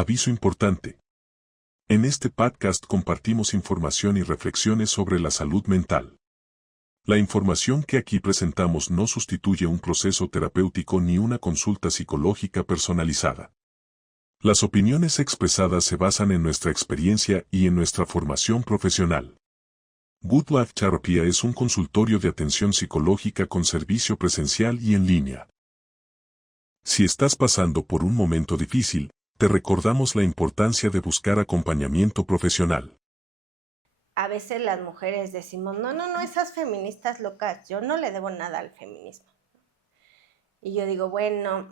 Aviso importante. En este podcast compartimos información y reflexiones sobre la salud mental. La información que aquí presentamos no sustituye un proceso terapéutico ni una consulta psicológica personalizada. Las opiniones expresadas se basan en nuestra experiencia y en nuestra formación profesional. Good Life Therapy es un consultorio de atención psicológica con servicio presencial y en línea. Si estás pasando por un momento difícil, te recordamos la importancia de buscar acompañamiento profesional. A veces las mujeres decimos, no, esas feministas locas, yo no le debo nada al feminismo. Y yo digo, bueno,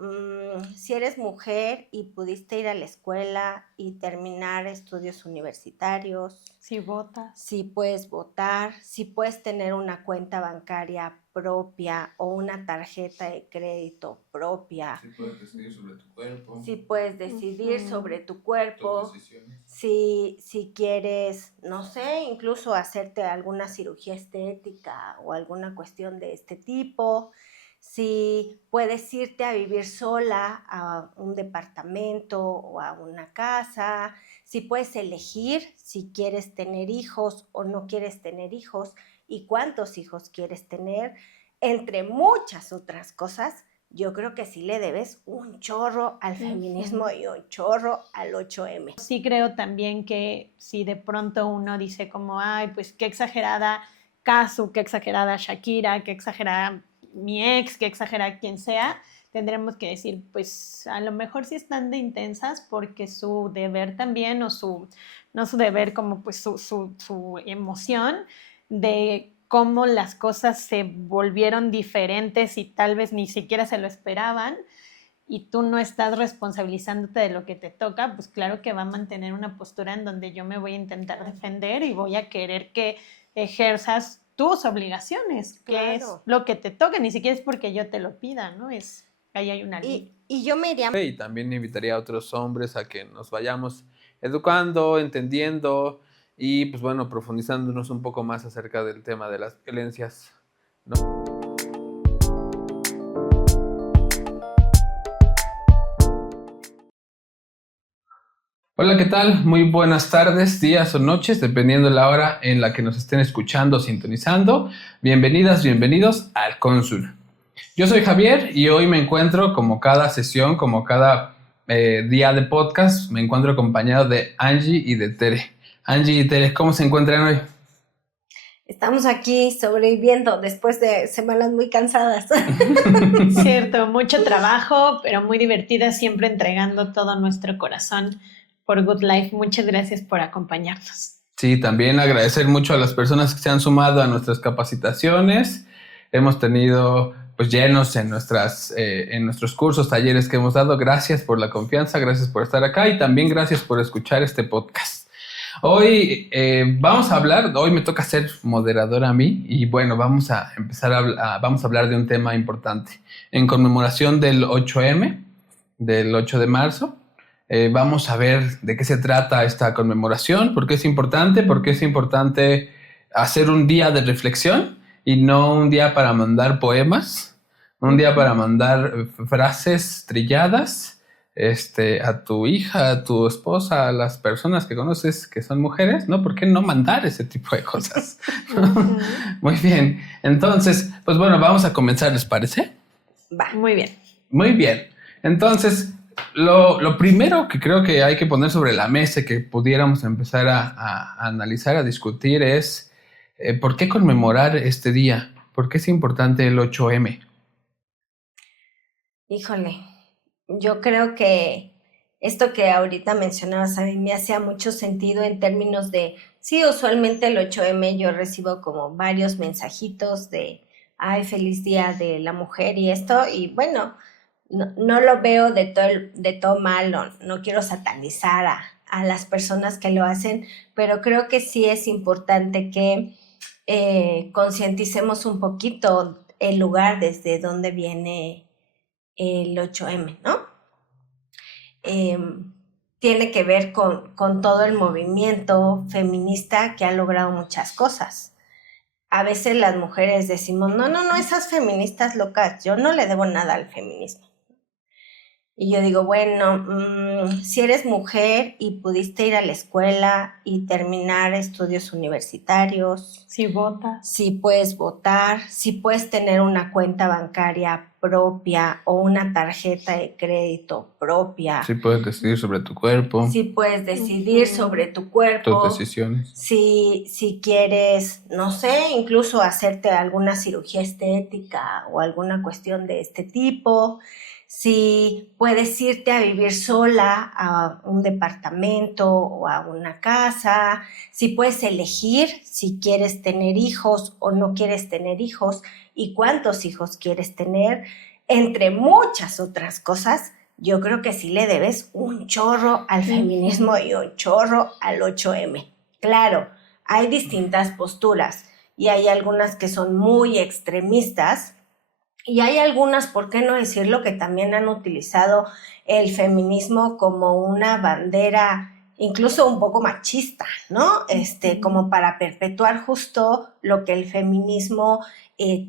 si eres mujer y pudiste ir a la escuela y terminar estudios universitarios, si votas, si puedes votar, si puedes tener una cuenta bancaria propia o una tarjeta de crédito propia, Si puedes decidir sobre tu cuerpo, si puedes decidir sobre tu cuerpo, tus decisiones. si quieres, no sé, incluso hacerte alguna cirugía estética o alguna cuestión de este tipo, si puedes irte a vivir sola a un departamento o a una casa, si puedes elegir si quieres tener hijos o no quieres tener hijos y cuántos hijos quieres tener, entre muchas otras cosas. Yo creo que sí le debes un chorro al feminismo y un chorro al 8M. Sí creo también que si de pronto uno dice como, ay, pues qué exagerada Kazu, qué exagerada Shakira, qué exagerada mi ex, qué exagerada quien sea, tendremos que decir, pues a lo mejor sí están de intensas porque su deber también, o no su deber, como pues su emoción de cómo las cosas se volvieron diferentes y tal vez ni siquiera se lo esperaban, y tú no estás responsabilizándote de lo que te toca, pues claro que va a mantener una postura en donde yo me voy a intentar defender y voy a querer que ejerzas tus obligaciones, que es lo que te toca, ni siquiera es porque yo te lo pida, ¿no? Ahí hay una línea. Y yo me iría... Y también invitaría a otros hombres a que nos vayamos educando, entendiendo y pues bueno, profundizándonos un poco más acerca del tema de las violencias, ¿no? Hola, ¿qué tal? Muy buenas tardes, días o noches, dependiendo de la hora en la que nos estén escuchando o sintonizando. Bienvenidas, bienvenidos al Cónsul. Yo soy Javier y hoy me encuentro, como cada sesión, como cada día de podcast, me encuentro acompañado de Angie y de Tere. Angie y Tere, ¿cómo se encuentran hoy? Estamos aquí sobreviviendo después de semanas muy cansadas. Cierto, mucho trabajo, pero muy divertida, siempre entregando todo nuestro corazón por Good Life. Muchas gracias por acompañarnos. Sí, también agradecer mucho a las personas que se han sumado a nuestras capacitaciones. Hemos tenido pues llenos en nuestros cursos, talleres que hemos dado. Gracias por la confianza, gracias por estar acá y también gracias por escuchar este podcast. Hoy vamos a hablar, hoy me toca ser moderadora a mí y bueno, vamos a empezar vamos a hablar de un tema importante. En conmemoración del 8M, del 8 de marzo, vamos a ver de qué se trata esta conmemoración, por qué es importante hacer un día de reflexión y no un día para mandar poemas, un día para mandar frases trilladas a tu hija, a tu esposa, a las personas que conoces que son mujeres, ¿no? ¿Por qué no mandar ese tipo de cosas? Muy bien, entonces, pues bueno, vamos a comenzar, ¿les parece? Va. Muy bien. Muy bien, entonces... Lo primero que creo que hay que poner sobre la mesa, que pudiéramos empezar a analizar, a discutir, es ¿por qué conmemorar este día? ¿Por qué es importante el 8M? Híjole, yo creo que esto que ahorita mencionabas a mí me hacía mucho sentido en términos de, sí, usualmente el 8M yo recibo como varios mensajitos de, ay, feliz día de la mujer y esto, y bueno, no lo veo de todo malo, no quiero satanizar a las personas que lo hacen, pero creo que sí es importante que concienticemos un poquito el lugar desde donde viene el 8M, ¿no? Tiene que ver con todo el movimiento feminista que ha logrado muchas cosas. A veces las mujeres decimos, no, esas feministas locas, yo no le debo nada al feminismo. Y yo digo, bueno, si eres mujer y pudiste ir a la escuela y terminar estudios universitarios, Si votas. si puedes votar, si puedes tener una cuenta bancaria propia o una tarjeta de crédito propia, Sí puedes decidir sobre tu cuerpo, si puedes decidir sobre tu cuerpo, tus decisiones. si quieres, no sé, incluso hacerte alguna cirugía estética o alguna cuestión de este tipo, si puedes irte a vivir sola a un departamento o a una casa, si puedes elegir si quieres tener hijos o no quieres tener hijos y cuántos hijos quieres tener, entre muchas otras cosas. Yo creo que sí le debes un chorro al feminismo y un chorro al 8M. Claro, hay distintas posturas y hay algunas que son muy extremistas y hay algunas, ¿por qué no decirlo?, que también han utilizado el feminismo como una bandera incluso un poco machista, ¿no? Como para perpetuar justo lo que el feminismo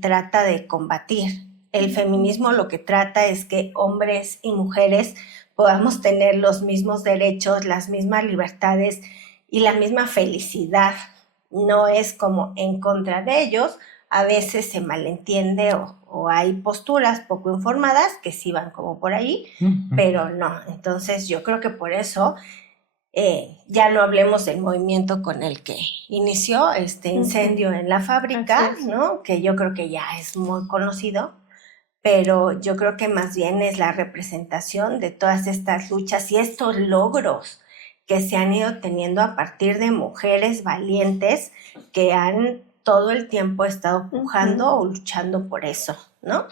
trata de combatir. El feminismo lo que trata es que hombres y mujeres podamos tener los mismos derechos, las mismas libertades y la misma felicidad. No es como en contra de ellos. A veces se malentiende o hay posturas poco informadas que sí van como por ahí, pero no. Entonces yo creo que por eso ya no hablemos del movimiento con el que inició este incendio en la fábrica, ¿no? Que yo creo que ya es muy conocido, pero yo creo que más bien es la representación de todas estas luchas y estos logros que se han ido teniendo a partir de mujeres valientes que han todo el tiempo estado pujando o luchando por eso, ¿no?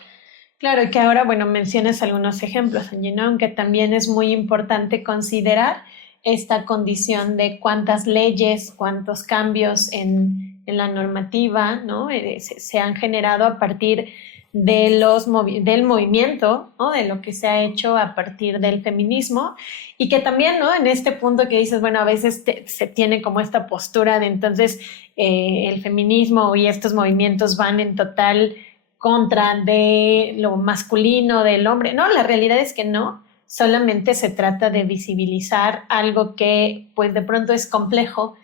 Claro, y que ahora, bueno, mencionas algunos ejemplos, Angie, ¿no? Aunque también es muy importante considerar esta condición de cuántas leyes, cuántos cambios en la normativa, ¿no? Se han generado a partir de del movimiento, ¿no? De lo que se ha hecho a partir del feminismo y que también, ¿no? En este punto que dices, bueno, a veces se tiene como esta postura de entonces el feminismo y estos movimientos van en total contra de lo masculino, del hombre. No, la realidad es que no, solamente se trata de visibilizar algo que pues de pronto es complejo,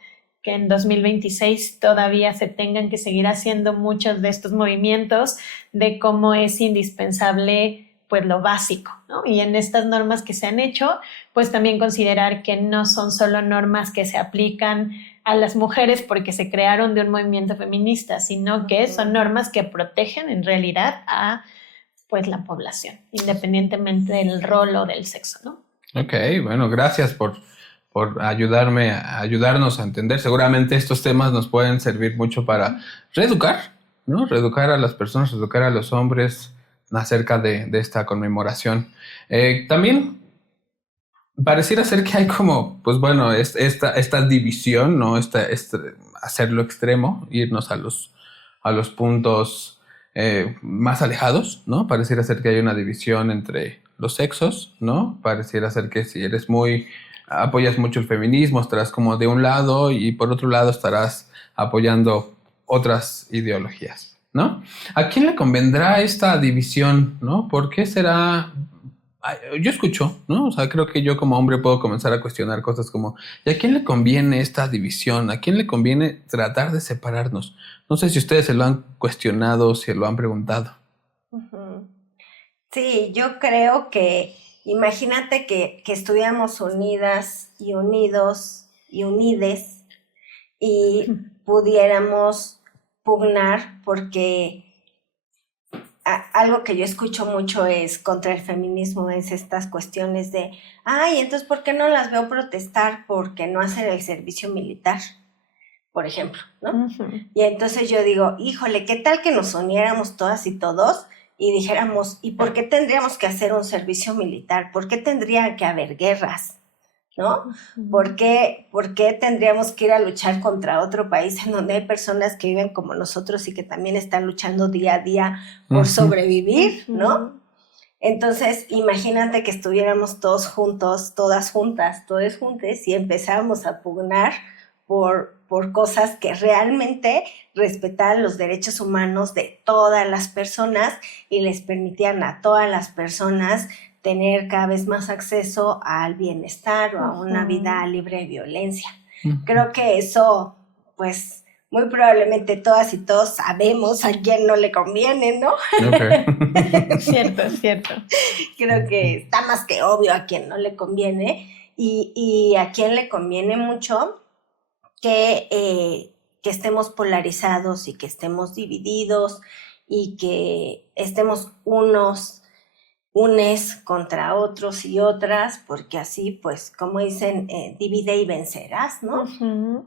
que en 2026 todavía se tengan que seguir haciendo muchos de estos movimientos de cómo es indispensable pues lo básico, ¿no? Y en estas normas que se han hecho, pues también considerar que no son solo normas que se aplican a las mujeres porque se crearon de un movimiento feminista, sino que son normas que protegen en realidad a pues la población, independientemente del rol o del sexo, ¿no? Ok, bueno, gracias por ayudarnos a entender. Seguramente estos temas nos pueden servir mucho para reeducar, ¿no? Reeducar a las personas, reeducar a los hombres acerca de esta conmemoración. También pareciera ser que hay como, pues bueno, esta división, ¿no? Hacerlo extremo, irnos a los puntos más alejados, ¿no? Pareciera ser que hay una división entre los sexos, ¿no? Pareciera ser que si eres apoyas mucho el feminismo, estarás como de un lado y por otro lado estarás apoyando otras ideologías, ¿no? ¿A quién le convendrá esta división, ¿no? ¿Por qué será? Yo escucho, ¿no? O sea, creo que yo como hombre puedo comenzar a cuestionar cosas como, ¿y a quién le conviene esta división? ¿A quién le conviene tratar de separarnos? No sé si ustedes se lo han cuestionado, si lo han preguntado. Sí, yo creo que imagínate que estuviéramos unidas y unidos y unides y pudiéramos pugnar porque algo que yo escucho mucho es contra el feminismo, es estas cuestiones de, ay, entonces, ¿por qué no las veo protestar porque no hacen el servicio militar? Por ejemplo, ¿no? Y entonces yo digo, híjole, ¿qué tal que nos uniéramos todas y todos y dijéramos, ¿y por qué tendríamos que hacer un servicio militar? ¿Por qué tendría que haber guerras? ¿No? ¿Por qué tendríamos que ir a luchar contra otro país en donde hay personas que viven como nosotros y que también están luchando día a día por sobrevivir, ¿no? Entonces, imagínate que estuviéramos todos juntos, todas juntas, todos juntos y empezáramos a pugnar por cosas que realmente respetaran los derechos humanos de todas las personas y les permitían a todas las personas tener cada vez más acceso al bienestar o a una vida libre de violencia. Creo que eso, pues, muy probablemente todas y todos sabemos a quién no le conviene, ¿no? Okay. Cierto. Creo que está más que obvio a quién no le conviene y a quién le conviene mucho que estemos polarizados y que estemos divididos y que estemos unes contra otros y otras, porque así, pues, como dicen, divide y vencerás, ¿no?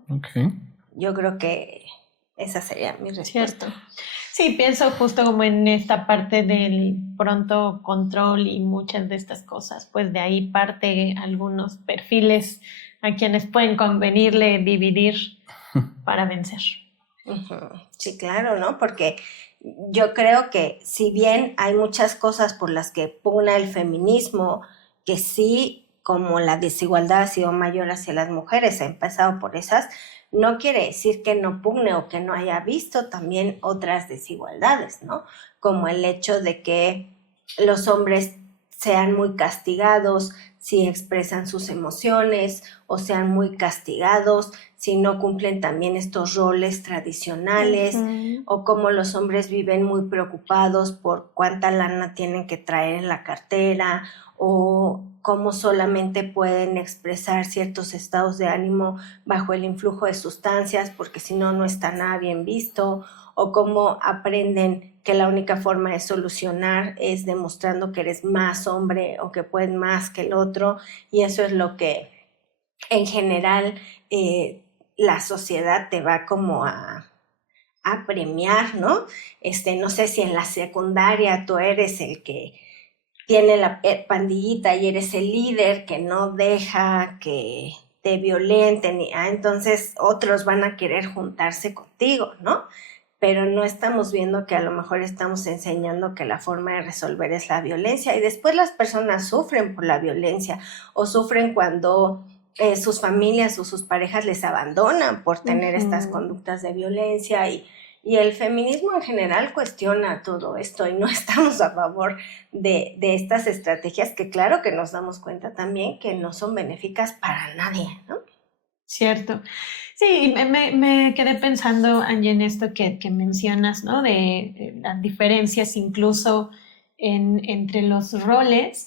Okay. Yo creo que esa sería mi respuesta. Cierto. Sí, pienso justo como en esta parte del pronto control y muchas de estas cosas, pues de ahí parte algunos perfiles a quienes pueden convenirle dividir para vencer. Sí, claro, ¿no? Porque yo creo que si bien hay muchas cosas por las que pugna el feminismo, que sí, como la desigualdad ha sido mayor hacia las mujeres, ha empezado por esas, no quiere decir que no pugne o que no haya visto también otras desigualdades, ¿no? Como el hecho de que los hombres sean muy castigados si expresan sus emociones o sean muy castigados si no cumplen también estos roles tradicionales, o cómo los hombres viven muy preocupados por cuánta lana tienen que traer en la cartera, o cómo solamente pueden expresar ciertos estados de ánimo bajo el influjo de sustancias porque si no, no está nada bien visto, o cómo aprenden que la única forma de solucionar es demostrando que eres más hombre o que puedes más que el otro, y eso es lo que en general la sociedad te va como a premiar, ¿no? No sé si en la secundaria tú eres el que tiene la pandillita y eres el líder que no deja que te violenten, entonces otros van a querer juntarse contigo, ¿no? Pero no estamos viendo que a lo mejor estamos enseñando que la forma de resolver es la violencia, y después las personas sufren por la violencia o sufren cuando sus familias o sus parejas les abandonan por tener estas conductas de violencia, y el feminismo en general cuestiona todo esto y no estamos a favor de estas estrategias que claro que nos damos cuenta también que no son benéficas para nadie, ¿no? Cierto. Sí, me quedé pensando, Angie, en esto que mencionas, ¿no? De las diferencias incluso entre los roles,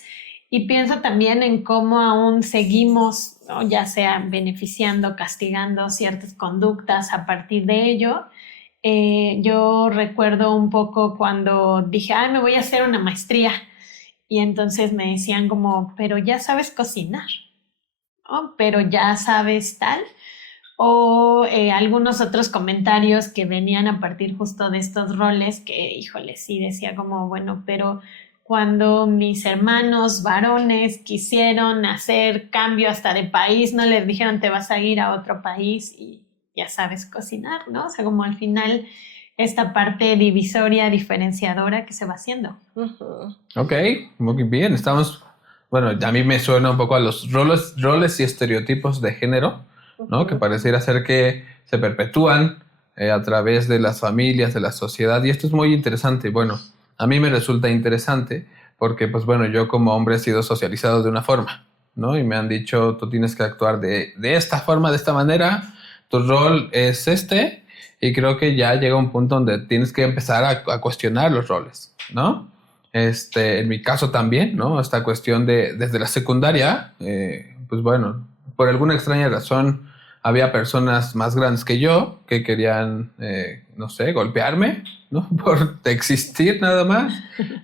y pienso también en cómo aún seguimos, ¿no? Ya sea beneficiando, castigando ciertas conductas a partir de ello. Yo recuerdo un poco cuando dije, me voy a hacer una maestría, y entonces me decían como, pero ya sabes cocinar, ¿no? Pero ya sabes tal, o algunos otros comentarios que venían a partir justo de estos roles que, híjole, sí decía como, bueno, pero cuando mis hermanos varones quisieron hacer cambio hasta de país, no les dijeron te vas a ir a otro país y ya sabes cocinar, ¿no? O sea, como al final esta parte divisoria, diferenciadora que se va haciendo. Ok, muy bien. Bueno, a mí me suena un poco a los roles y estereotipos de género, ¿no? Que pareciera ser que se perpetúan a través de las familias, de la sociedad, y esto es muy interesante. Bueno, a mí me resulta interesante porque, pues bueno, yo como hombre he sido socializado de una forma, ¿no? Y me han dicho, tú tienes que actuar de esta forma, de esta manera, tu rol es y creo que ya llega un punto donde tienes que empezar a cuestionar los roles, ¿no? En mi caso también, ¿no? Esta cuestión desde la secundaria, pues bueno, por alguna extraña razón había personas más grandes que yo que querían, no sé, golpearme, ¿no? Por existir nada más,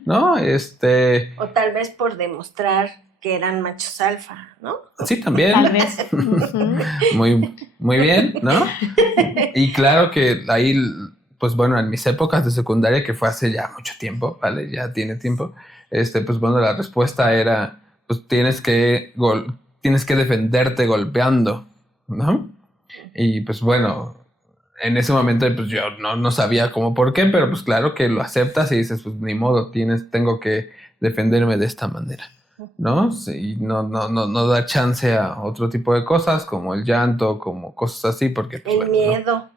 ¿no? O tal vez por demostrar que eran machos alfa, ¿no? Sí, también. Tal vez. Muy bien, ¿no? Y claro que ahí, pues bueno, en mis épocas de secundaria, que fue hace ya mucho tiempo, ¿vale? Ya tiene tiempo, pues bueno, la respuesta era, pues tienes que defenderte golpeando, ¿no? Y pues bueno, en ese momento pues yo no sabía cómo por qué, pero pues claro que lo aceptas y dices, pues ni modo, tengo que defenderme de esta manera, ¿no? Y no da chance a otro tipo de cosas como el llanto, como cosas así, porque pues, el miedo. ¿no?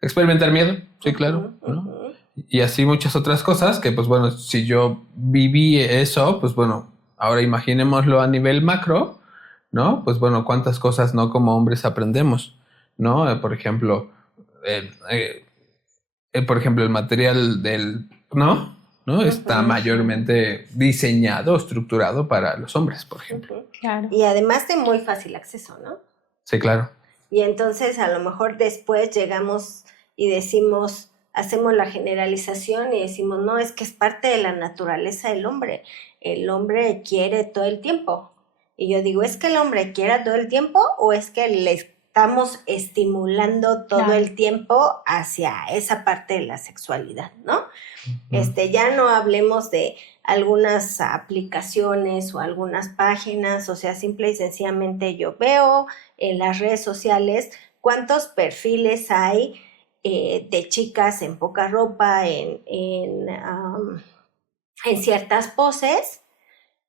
Experimentar miedo, sí, claro, ¿no? Y así muchas otras cosas que pues bueno, si yo viví eso, pues bueno, ahora imaginémoslo a nivel macro, ¿no? Pues bueno, cuántas cosas no como hombres aprendemos, ¿no? Por ejemplo, el material del, ¿no? ¿No? Está mayormente diseñado, estructurado para los hombres, por ejemplo. Claro. Y además de muy fácil acceso, ¿no? Sí, claro. Y entonces a lo mejor después llegamos y decimos, hacemos la generalización y decimos, no, es que es parte de la naturaleza del hombre. El hombre quiere todo el tiempo. Y yo digo, ¿es que el hombre quiera todo el tiempo o es que le estamos estimulando todo el tiempo hacia esa parte de la sexualidad, ¿no? Ya no hablemos de algunas aplicaciones o algunas páginas, o sea, simple y sencillamente yo veo en las redes sociales cuántos perfiles hay de chicas en poca ropa, en ciertas poses,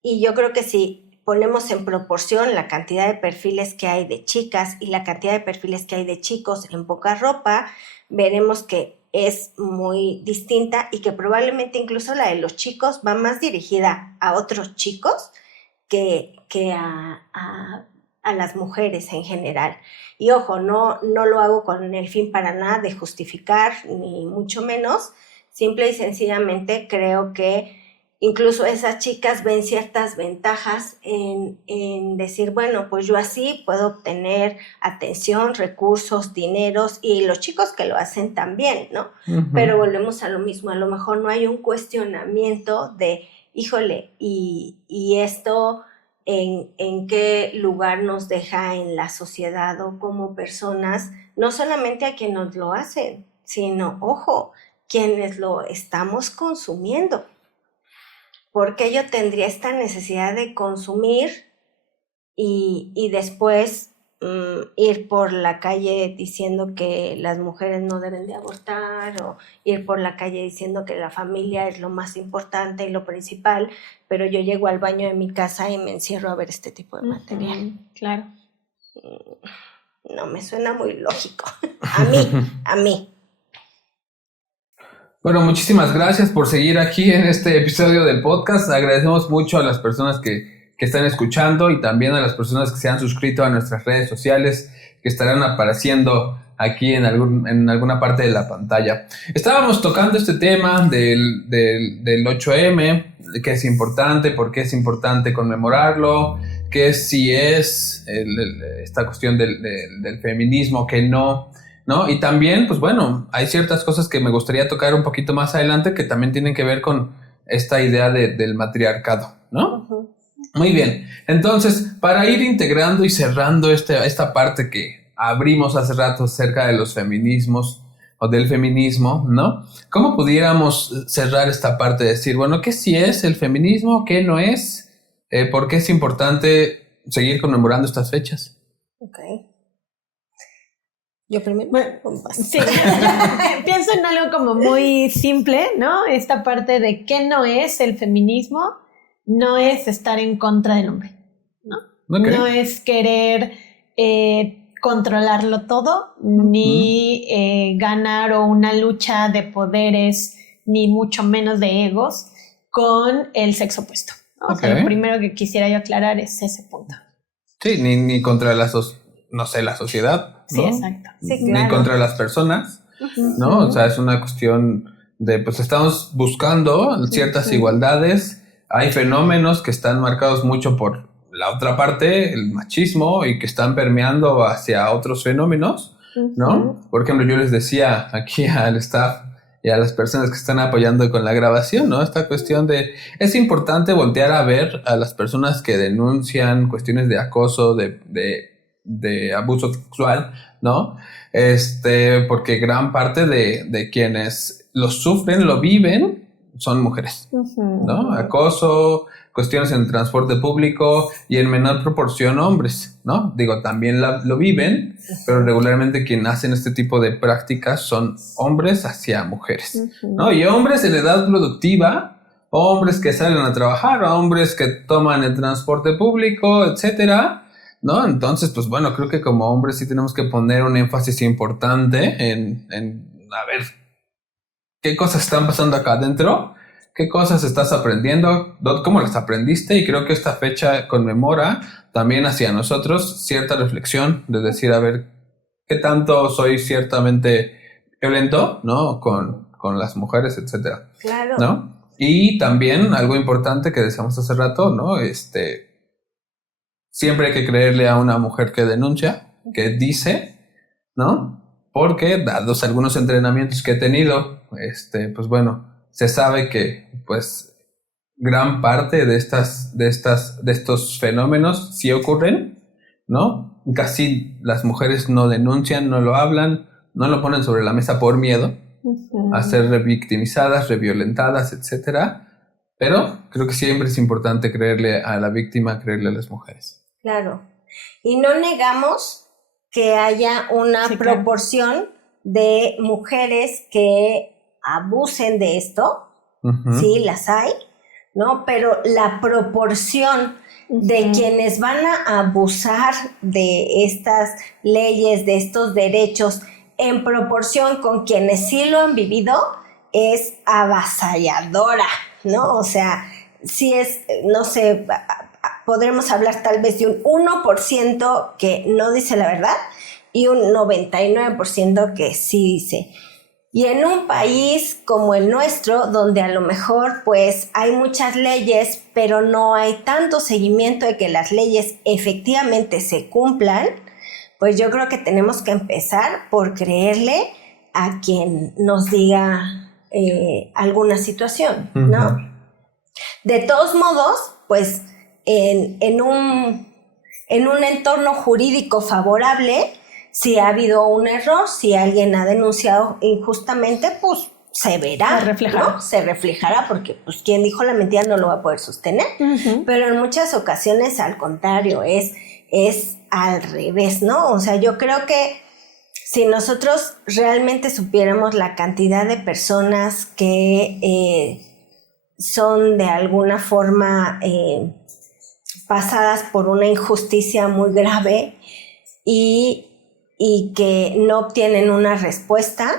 y yo creo que si ponemos en proporción la cantidad de perfiles que hay de chicas y la cantidad de perfiles que hay de chicos en poca ropa, veremos que es muy distinta y que probablemente incluso la de los chicos va más dirigida a otros chicos que a las mujeres en general. Y ojo, no lo hago con el fin para nada de justificar, ni mucho menos. Simple y sencillamente creo que incluso esas chicas ven ciertas ventajas en decir, bueno, pues yo así puedo obtener atención, recursos, dineros, y los chicos que lo hacen también, ¿no? Pero volvemos a lo mismo, a lo mejor no hay un cuestionamiento de, híjole, y esto en qué lugar nos deja en la sociedad o como personas, no solamente a quienes lo hacen, sino, ojo, quienes lo estamos consumiendo. Porque yo tendría esta necesidad de consumir y después ir por la calle diciendo que las mujeres no deben de abortar, o ir por la calle diciendo que la familia es lo más importante y lo principal, pero yo llego al baño de mi casa y me encierro a ver este tipo de material? Claro. No me suena muy lógico. A mí. Bueno, muchísimas gracias por seguir aquí en este episodio del podcast. Agradecemos mucho a las personas que están escuchando y también a las personas que se han suscrito a nuestras redes sociales, que estarán apareciendo aquí en alguna parte de la pantalla. Estábamos tocando este tema del 8M, que es importante, por qué es importante conmemorarlo, que si es esta cuestión del feminismo, que no, ¿no? Y también, pues bueno, hay ciertas cosas que me gustaría tocar un poquito más adelante que también tienen que ver con esta idea del matriarcado, ¿no? Uh-huh. Muy bien. Entonces, para ir integrando y cerrando esta parte que abrimos hace rato acerca de los feminismos o del feminismo, ¿no? ¿Cómo pudiéramos cerrar esta parte de decir, bueno, qué sí es el feminismo, qué no es? ¿Por qué es importante seguir conmemorando estas fechas? Ok. Yo primero. Sí, pienso en algo como muy simple, ¿no? Esta parte de qué no es el feminismo, no es estar en contra del hombre, ¿no? Okay. No es querer controlarlo todo, ni ganar o una lucha de poderes, ni mucho menos de egos con el sexo opuesto, ¿no? Okay. O sea, lo primero que quisiera yo aclarar es ese punto. Sí, ni contra la sociedad. Sí, ¿no? Exacto. Sí, claro. Ni contra las personas, ¿no? O sea, es una cuestión de, pues estamos buscando ciertas igualdades. Hay fenómenos que están marcados mucho por la otra parte, el machismo, y que están permeando hacia otros fenómenos, ¿no? Por ejemplo, yo les decía aquí al staff y a las personas que están apoyando con la grabación, ¿no? Esta cuestión de, es importante voltear a ver a las personas que denuncian cuestiones de acoso, de abuso sexual, ¿no? Porque gran parte de quienes lo sufren, lo viven, son mujeres, ¿no? Acoso, cuestiones en el transporte público y en menor proporción hombres, ¿no? Digo, también lo viven, pero regularmente quienes hacen este tipo de prácticas son hombres hacia mujeres, ¿no? Y hombres en edad productiva, hombres que salen a trabajar, hombres que toman el transporte público, etcétera, ¿no? Entonces, pues bueno, creo que como hombres sí tenemos que poner un énfasis importante en a ver, qué cosas están pasando acá adentro ¿Qué cosas estás aprendiendo? ¿Cómo las aprendiste? Y creo que esta fecha conmemora también hacia nosotros cierta reflexión de decir, a ver, ¿qué tanto soy ciertamente violento, ¿no? Con las mujeres, etcétera. Claro. ¿No? Y también algo importante que decíamos hace rato, ¿no? Siempre hay que creerle a una mujer que denuncia, que dice, ¿no? Porque dados algunos entrenamientos que he tenido, pues bueno, se sabe que pues gran parte de estos fenómenos sí ocurren, ¿no? Casi las mujeres no denuncian, no lo hablan, no lo ponen sobre la mesa por miedo a ser revictimizadas, reviolentadas, etcétera. Pero creo que siempre es importante creerle a la víctima, creerle a las mujeres. Claro. Y no negamos que haya una proporción de mujeres que abusen de esto, sí, las hay, ¿no? Pero la proporción de quienes van a abusar de estas leyes, de estos derechos, en proporción con quienes sí lo han vivido, es avasalladora, ¿no? O sea, sí es, no sé, podremos hablar tal vez de un 1% que no dice la verdad y un 99% que sí dice. Y en un país como el nuestro, donde a lo mejor pues hay muchas leyes, pero no hay tanto seguimiento de que las leyes efectivamente se cumplan, pues yo creo que tenemos que empezar por creerle a quien nos diga alguna situación, ¿no? De todos modos, pues en un entorno jurídico favorable, si ha habido un error, si alguien ha denunciado injustamente, pues se verá, ¿no? Se reflejará, porque pues quien dijo la mentira no lo va a poder sostener. Pero en muchas ocasiones, al contrario, es al revés, ¿no? O sea, yo creo que si nosotros realmente supiéramos la cantidad de personas que son de alguna forma pasadas por una injusticia muy grave y que no obtienen una respuesta,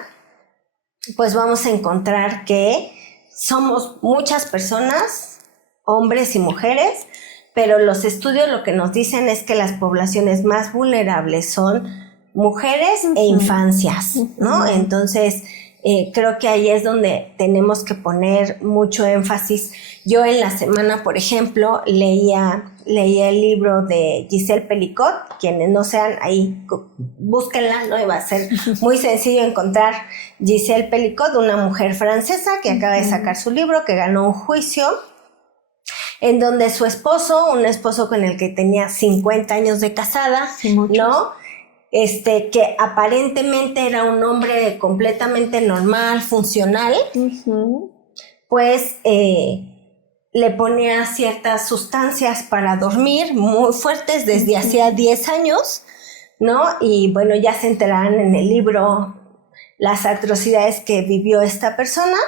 pues vamos a encontrar que somos muchas personas, hombres y mujeres, pero los estudios lo que nos dicen es que las poblaciones más vulnerables son mujeres e infancias, ¿no? Entonces, creo que ahí es donde tenemos que poner mucho énfasis. Yo en la semana, por ejemplo, leía el libro de Giselle Pelicot. Quienes no sean ahí, búsquenla, ¿no? Y va a ser muy sencillo encontrar Giselle Pelicot, una mujer francesa que acaba de sacar su libro, que ganó un juicio, en donde su esposo, un esposo con el que tenía 50 años de casada, ¿no? Que aparentemente era un hombre completamente normal, funcional, pues le ponía ciertas sustancias para dormir muy fuertes desde hacía 10 años, ¿no? Y bueno, ya se enterarán en el libro las atrocidades que vivió esta persona.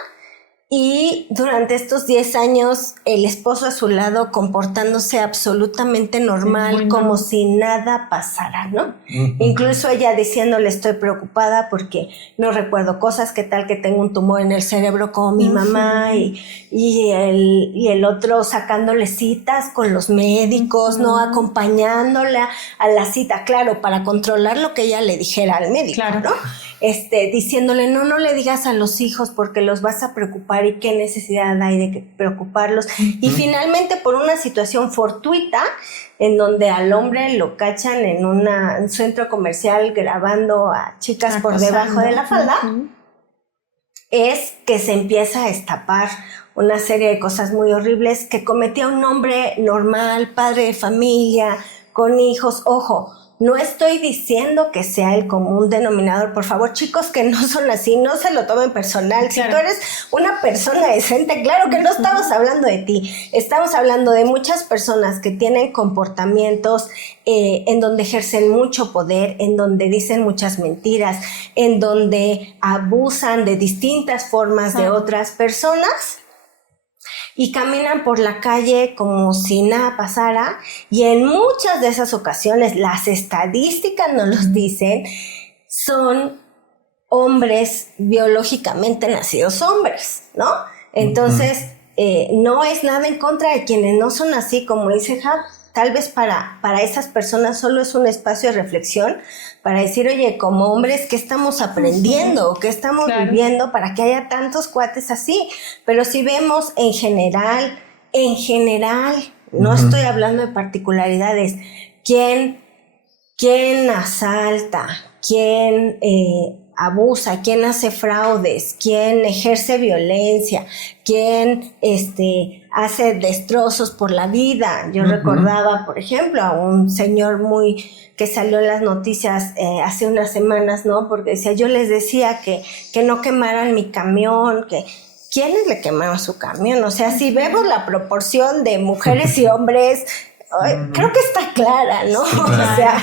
Y durante estos 10 años, el esposo a su lado comportándose absolutamente normal, como si nada pasara, ¿no? Incluso ella diciéndole, estoy preocupada porque no recuerdo cosas, qué tal que tengo un tumor en el cerebro como mi mamá, y el otro sacándole citas con los médicos, ¿no? Acompañándola a la cita, claro, para controlar lo que ella le dijera al médico, ¿no? Diciéndole, no le digas a los hijos porque los vas a preocupar y qué necesidad hay de preocuparlos. Y finalmente, por una situación fortuita, en donde al hombre lo cachan en un centro comercial grabando a chicas por debajo de la falda, es que se empieza a destapar una serie de cosas muy horribles que cometía un hombre normal, padre de familia, con hijos. Ojo, no estoy diciendo que sea el común denominador, por favor, chicos que no son así, no se lo tomen personal. Claro. Si tú eres una persona decente, claro que no estamos hablando de ti, estamos hablando de muchas personas que tienen comportamientos en donde ejercen mucho poder, en donde dicen muchas mentiras, en donde abusan de distintas formas de otras personas. Y caminan por la calle como si nada pasara, y en muchas de esas ocasiones, las estadísticas nos los dicen, son hombres biológicamente nacidos hombres, ¿no? Entonces, no es nada en contra de quienes no son así, como dice Jav. Tal vez para esas personas solo es un espacio de reflexión para decir, oye, como hombres, ¿qué estamos aprendiendo? ¿Qué estamos viviendo para que haya tantos cuates así? Pero si vemos en general, no estoy hablando de particularidades, ¿quién asalta? ¿Quién abusa? ¿Quién hace fraudes? ¿Quién ejerce violencia? ¿Quién hace destrozos por la vida? Yo recordaba, por ejemplo, a un señor que salió en las noticias hace unas semanas, ¿no? Porque decía, yo les decía que no quemaran mi camión, que ¿quiénes le quemaron su camión? O sea, si vemos la proporción de mujeres y hombres, creo que está clara, ¿no? Sí, claro. O sea,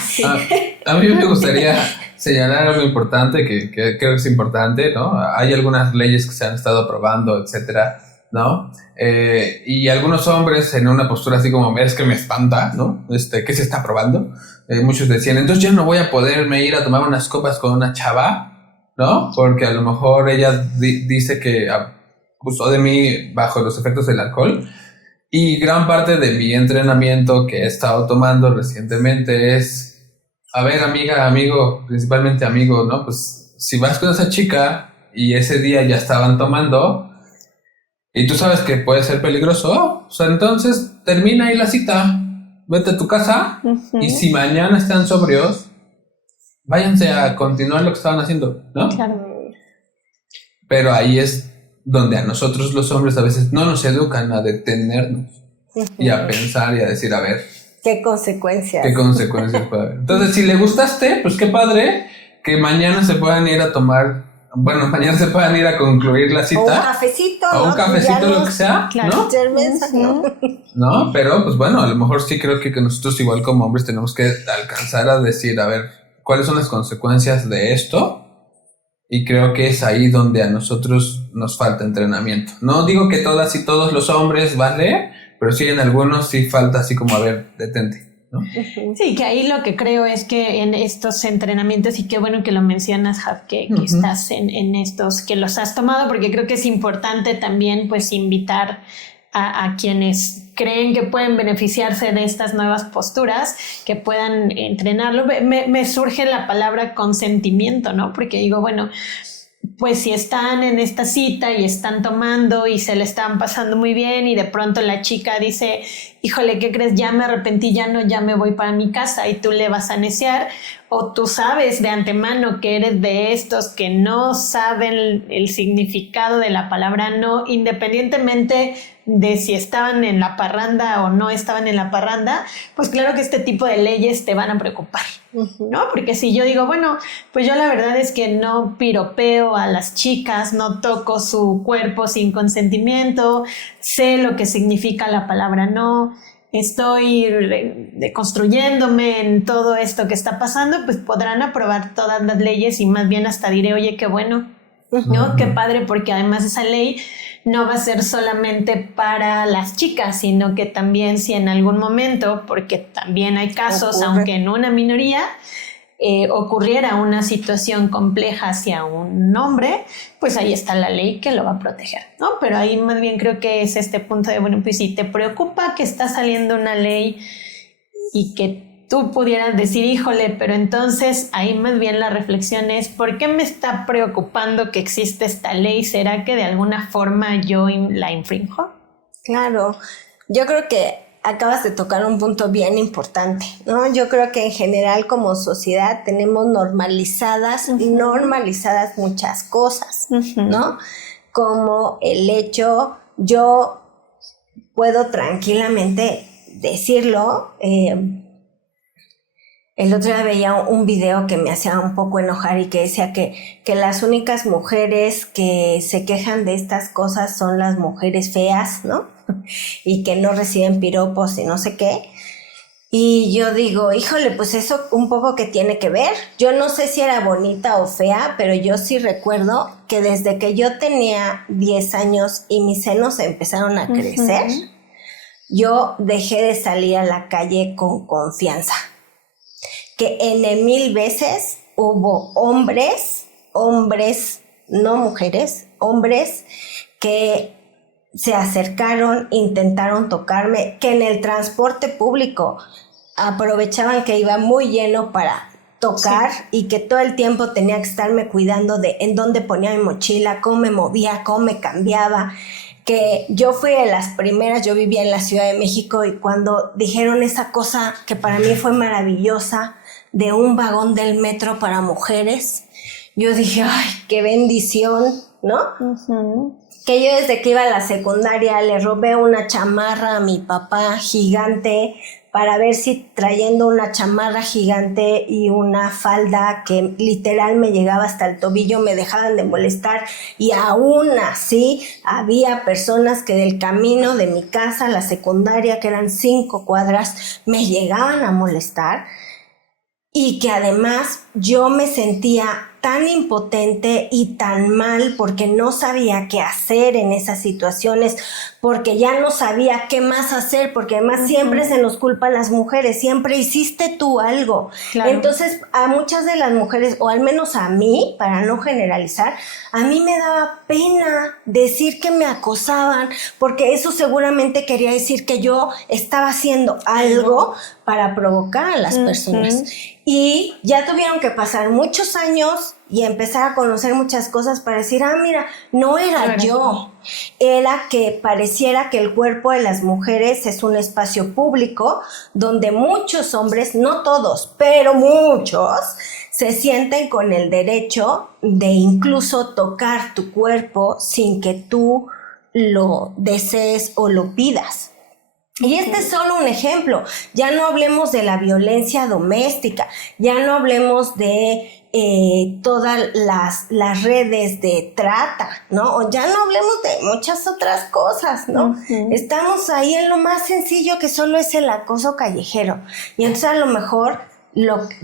a mí me gustaría señalar algo importante que creo que es importante, ¿no? Hay algunas leyes que se han estado aprobando, etcétera, ¿no? Y algunos hombres en una postura así como, es que me espanta, ¿no? ¿Qué se está aprobando? Muchos decían, entonces yo no voy a poderme ir a tomar unas copas con una chava, ¿no? Porque a lo mejor ella dice que abusó de mí bajo los efectos del alcohol. Y gran parte de mi entrenamiento que he estado tomando recientemente es, a ver, amiga, amigo, principalmente amigo, ¿no? Pues si vas con esa chica y ese día ya estaban tomando y tú sabes que puede ser peligroso, o sea, entonces termina ahí la cita, vete a tu casa y si mañana están sobrios, váyanse a continuar lo que estaban haciendo, ¿no? Claro. Pero ahí es donde a nosotros los hombres a veces no nos educan a detenernos y a pensar y a decir, a ver, ¿qué consecuencias? ¿Qué consecuencias puede haber? Entonces, si le gustaste, pues qué padre que mañana se puedan ir a tomar, bueno, mañana se puedan ir a concluir la cita. O un cafecito, o un ¿no? cafecito, lo que sea, ¿no? Cerveza, ¿no? No, pero pues bueno, a lo mejor sí creo que nosotros igual como hombres tenemos que alcanzar a decir, a ver, ¿cuáles son las consecuencias de esto? Y creo que es ahí donde a nosotros nos falta entrenamiento. No digo que todas y todos los hombres, ¿vale? Pero sí en algunos sí falta así como, a ver, detente, ¿no? Sí, que ahí lo que creo es que en estos entrenamientos, y qué bueno que lo mencionas, Jav, que estás en estos, que los has tomado, porque creo que es importante también pues invitar a quienes creen que pueden beneficiarse de estas nuevas posturas, que puedan entrenarlo. Me surge la palabra consentimiento, ¿no? Porque digo, bueno, pues si están en esta cita y están tomando y se le están pasando muy bien y de pronto la chica dice, híjole, ¿qué crees? Ya me arrepentí, ya me voy para mi casa, y tú le vas a neciar, o tú sabes de antemano que eres de estos que no saben el significado de la palabra no, independientemente de si estaban en la parranda o no estaban en la parranda, pues claro que este tipo de leyes te van a preocupar, ¿no? Porque si yo digo, bueno, pues yo la verdad es que no piropeo a las chicas, no toco su cuerpo sin consentimiento, sé lo que significa la palabra no, estoy deconstruyéndome en todo esto que está pasando, pues podrán aprobar todas las leyes y más bien hasta diré, oye, qué bueno, ¿no? Qué padre, porque además esa ley no va a ser solamente para las chicas, sino que también si en algún momento, porque también hay casos, aunque en una minoría, ocurriera una situación compleja hacia un hombre, pues ahí está la ley que lo va a proteger, ¿no? Pero ahí más bien creo que es este punto de, bueno, pues si te preocupa que está saliendo una ley y que tú pudieras decir, híjole, pero entonces ahí más bien la reflexión es, ¿por qué me está preocupando que existe esta ley? ¿Será que de alguna forma yo la infrinjo? Claro, yo creo que acabas de tocar un punto bien importante, ¿no? Yo creo que en general como sociedad tenemos normalizadas muchas cosas, ¿no? Como el hecho, yo puedo tranquilamente decirlo. El otro día veía un video que me hacía un poco enojar y que decía que las únicas mujeres que se quejan de estas cosas son las mujeres feas, ¿no? Y que no reciben piropos y no sé qué. Y yo digo, híjole, pues eso un poco que tiene que ver. Yo no sé si era bonita o fea, pero yo sí recuerdo que desde que yo tenía 10 años y mis senos empezaron a crecer, yo dejé de salir a la calle con confianza. Que en 1000 veces hubo hombres, no mujeres, hombres que se acercaron, intentaron tocarme, que en el transporte público aprovechaban que iba muy lleno para tocar, sí, y que todo el tiempo tenía que estarme cuidando de en dónde ponía mi mochila, cómo me movía, cómo me cambiaba. Que yo fui de las primeras, yo vivía en la Ciudad de México, y cuando dijeron esa cosa que para mí fue maravillosa, de un vagón del metro para mujeres, yo dije, ¡ay, qué bendición!, ¿no? Uh-huh. Que yo desde que iba a la secundaria le robé una chamarra a mi papá gigante, para ver si trayendo una chamarra gigante y una falda que literal me llegaba hasta el tobillo me dejaban de molestar, y aún así había personas que del camino de mi casa a la secundaria, que eran 5 cuadras, me llegaban a molestar, y que además yo me sentía tan impotente y tan mal porque no sabía qué hacer en esas situaciones, porque ya no sabía qué más hacer, porque además uh-huh, siempre se nos culpa a las mujeres, siempre hiciste tú algo. Claro. Entonces a muchas de las mujeres, o al menos a mí, para no generalizar, a mí me daba pena decir que me acosaban, porque eso seguramente quería decir que yo estaba haciendo algo para provocar a las personas. Y ya tuvieron que pasar muchos años y empezar a conocer muchas cosas para decir, mira, no era yo. Era que pareciera que el cuerpo de las mujeres es un espacio público donde muchos hombres, no todos, pero muchos, se sienten con el derecho de incluso tocar tu cuerpo sin que tú lo desees o lo pidas. Y este es solo un ejemplo. Ya no hablemos de la violencia doméstica, ya no hablemos de todas las redes de trata, ¿no? O ya no hablemos de muchas otras cosas, ¿no? Uh-huh. Estamos ahí en lo más sencillo, que solo es el acoso callejero. Y entonces a lo mejor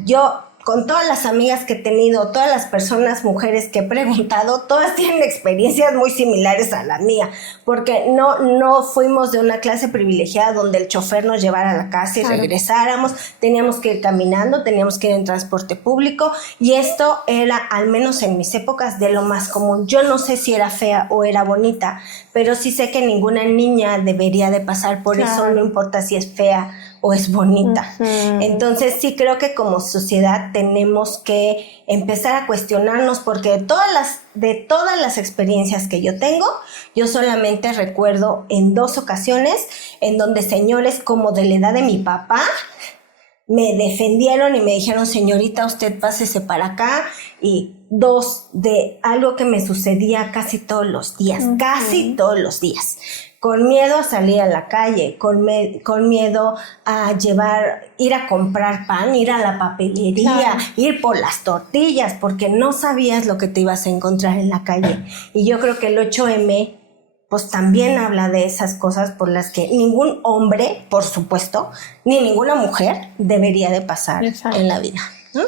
yo, con todas las amigas que he tenido, todas las personas, mujeres que he preguntado, todas tienen experiencias muy similares a la mía, porque no fuimos de una clase privilegiada donde el chofer nos llevara a la casa y regresáramos, teníamos que ir caminando, teníamos que ir en transporte público, y esto era, al menos en mis épocas, de lo más común. Yo no sé si era fea o era bonita, pero sí sé que ninguna niña debería de pasar por eso, no importa si es fea o es bonita. Uh-huh. Entonces sí creo que como sociedad tenemos que empezar a cuestionarnos, porque de todas las experiencias que yo tengo, yo solamente recuerdo en 2 ocasiones en donde señores como de la edad de mi papá me defendieron y me dijeron, señorita, usted pásese para acá, y 2 de algo que me sucedía casi todos los días, uh-huh, casi todos los días. Con miedo a salir a la calle, con miedo a ir a comprar pan, ir a la papelería, ir por las tortillas, porque no sabías lo que te ibas a encontrar en la calle. Y yo creo que el 8M, pues también habla de esas cosas por las que ningún hombre, por supuesto, ni ninguna mujer debería de pasar en la vida, ¿no?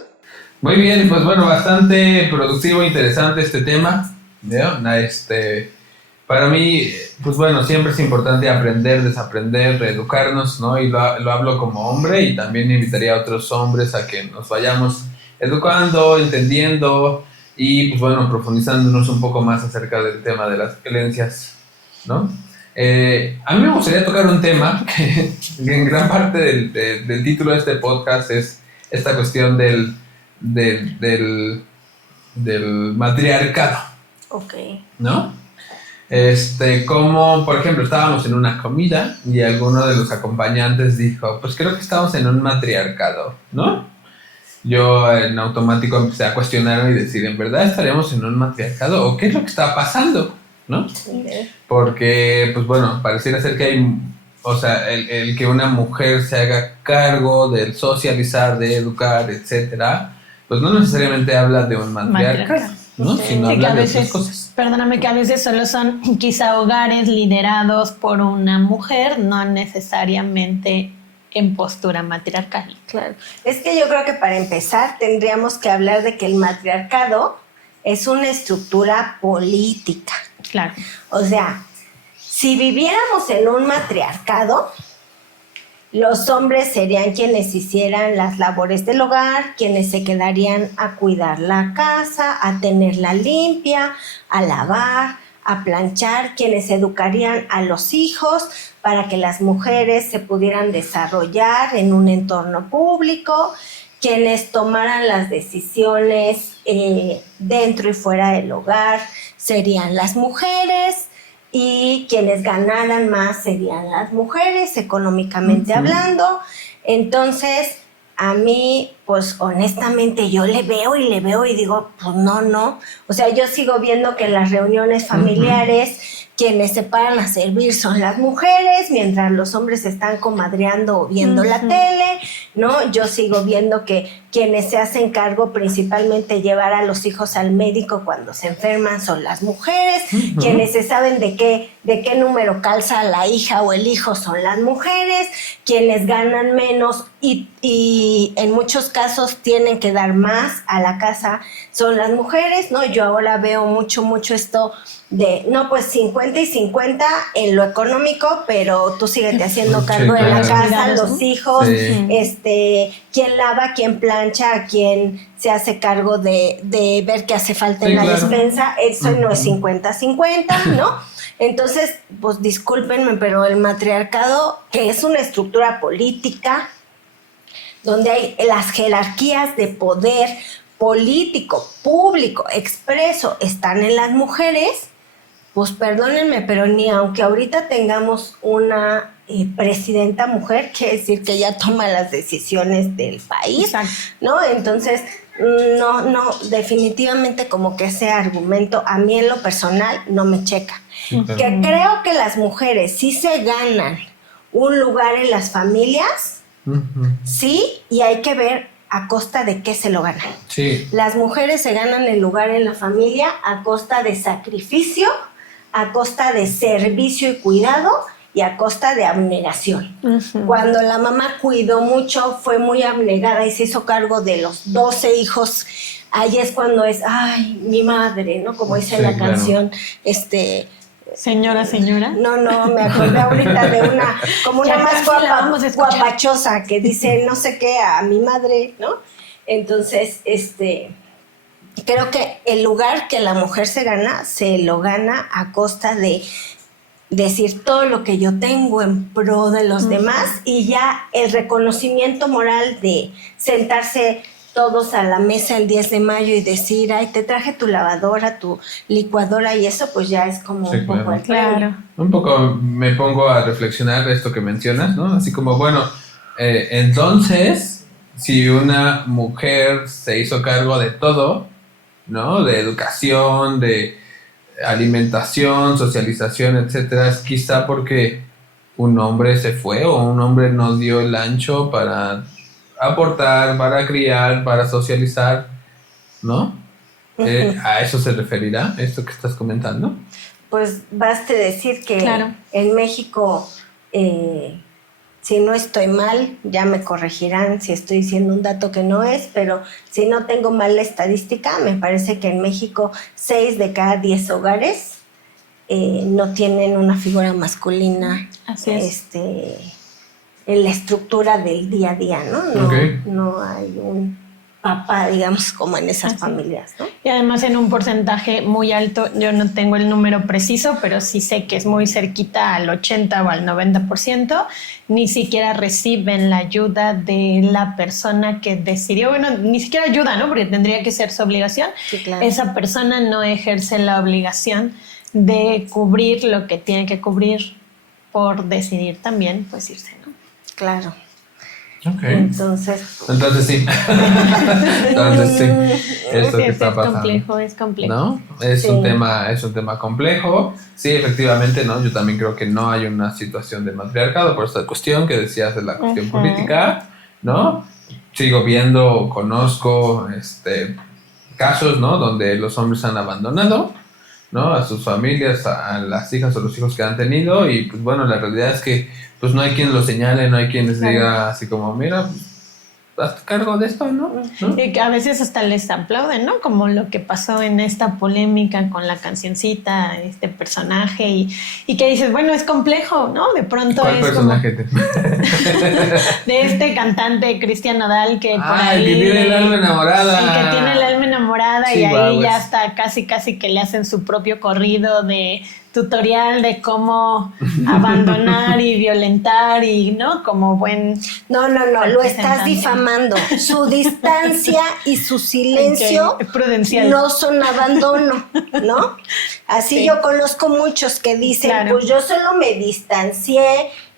Muy bien, pues bueno, bastante productivo, interesante este tema, ¿no? Para mí, pues bueno, siempre es importante aprender, desaprender, reeducarnos, ¿no? Y lo hablo como hombre, y también invitaría a otros hombres a que nos vayamos educando, entendiendo y, pues bueno, profundizándonos un poco más acerca del tema de las violencias, ¿no? A mí me gustaría tocar un tema que en gran parte del título de este podcast es esta cuestión del matriarcado. Ok. ¿No? Como, por ejemplo, estábamos en una comida y alguno de los acompañantes dijo, pues creo que estamos en un matriarcado, ¿no? Yo en automático empecé a cuestionarme y decir, ¿en verdad estaríamos en un matriarcado? ¿O qué es lo que está pasando? ¿No? Okay. Porque, pues bueno, pareciera ser que hay, o sea, el que una mujer se haga cargo del socializar, de educar, etcétera, pues no necesariamente habla de un matriarcado, ¿no? Sino habla de otras cosas. Perdóname, que a veces solo son quizá hogares liderados por una mujer, no necesariamente en postura matriarcal. Claro. Es que yo creo que para empezar tendríamos que hablar de que el matriarcado es una estructura política. Claro. O sea, si viviéramos en un matriarcado, los hombres serían quienes hicieran las labores del hogar, quienes se quedarían a cuidar la casa, a tenerla limpia, a lavar, a planchar, quienes educarían a los hijos para que las mujeres se pudieran desarrollar en un entorno público, quienes tomaran las decisiones dentro y fuera del hogar serían las mujeres, y quienes ganaran más serían las mujeres, económicamente hablando. Entonces, a mí, pues honestamente, yo le veo y digo, pues no. O sea, yo sigo viendo que en las reuniones familiares quienes se paran a servir son las mujeres, mientras los hombres están comadreando o viendo la tele, ¿no? Yo sigo viendo que quienes se hacen cargo principalmente llevar a los hijos al médico cuando se enferman son las mujeres, quienes se saben de qué número calza la hija o el hijo son las mujeres, quienes ganan menos y en muchos casos tienen que dar más a la casa son las mujeres, ¿no? Yo ahora veo mucho esto de, no, pues 50 y 50 en lo económico, pero tú síguete haciendo cargo de la casa, los hijos, quién lava, quién plancha, quién se hace cargo de ver qué hace falta en la despensa, eso no es 50-50, ¿no? Entonces, pues discúlpenme, pero el matriarcado, que es una estructura política, donde hay las jerarquías de poder político, público, expreso, están en las mujeres, pues perdónenme, pero ni aunque ahorita tengamos una presidenta mujer, quiere decir que ella toma las decisiones del país, ¿no? Entonces, no, definitivamente como que ese argumento a mí en lo personal no me checa. Que creo que las mujeres sí se ganan un lugar en las familias, sí, y hay que ver a costa de qué se lo ganan. Sí. Las mujeres se ganan el lugar en la familia a costa de sacrificio, a costa de servicio y cuidado y a costa de abnegación. Cuando la mamá cuidó mucho, fue muy abnegada y se hizo cargo de los 12 hijos, ahí es cuando es, ay, mi madre, ¿no? Como dice la canción, Señora. No, me acordé ahorita de una, como una más guapachosa que dice no sé qué a mi madre, ¿no? Entonces, creo que el lugar que la mujer se lo gana a costa de decir todo lo que yo tengo en pro de los demás, y ya el reconocimiento moral de sentarse todos a la mesa el 10 de mayo y decir, ay, te traje tu lavadora, tu licuadora, y eso pues ya es como un poco el premio. Un poco me pongo a reflexionar esto que mencionas, ¿no? Así como, bueno, entonces, si una mujer se hizo cargo de todo, ¿no? De educación, de alimentación, socialización, etcétera, es quizá porque un hombre se fue o un hombre no dio el ancho para aportar, para criar, para socializar, ¿no? ¿A eso se referirá esto que estás comentando? Pues baste decir que en México, si no estoy mal, ya me corregirán si estoy diciendo un dato que no es, pero si no tengo mal la estadística, me parece que en México 6 de cada 10 hogares no tienen una figura masculina. Así es. En la estructura del día a día, ¿no? No hay un papá, digamos, como en esas familias, ¿no? Y además en un porcentaje muy alto, yo no tengo el número preciso, pero sí sé que es muy cerquita al 80 o al 90%, ni siquiera reciben la ayuda de la persona que decidió, bueno, ni siquiera ayuda, ¿no? Porque tendría que ser su obligación. Sí, claro. Esa persona no ejerce la obligación de cubrir lo que tiene que cubrir por decidir también, pues irse, ¿no? Claro. Okay. Entonces sí. Entonces sí, esto que está pasando. Es complejo. ¿No? Es un tema complejo. Sí, efectivamente, ¿no? Yo también creo que no hay una situación de matriarcado por esta cuestión que decías de la cuestión política, ¿no? Sigo viendo, conozco casos, ¿no? Donde los hombres han abandonado, ¿no? A sus familias, a las hijas o los hijos que han tenido, y pues bueno, la realidad es que pues no hay quien lo señale, no hay quien les diga así como, mira, hazte cargo de esto, ¿no? Y que a veces hasta les aplauden, ¿no? Como lo que pasó en esta polémica con la cancioncita, este personaje, y que dices, bueno, es complejo, ¿no? De pronto ¿Cuál personaje? De este cantante Cristian Nodal que por ahí... que tiene el alma enamorada. Y que tiene el alma enamorada, sí, y ahí ya está hasta casi que le hacen su propio corrido de tutorial de cómo abandonar y violentar y, ¿no? Como buen... No, lo estás difamando. Su distancia y su silencio prudencial. no son abandono, ¿no? Así Sí. yo conozco muchos que dicen, Claro. pues yo solo me distancié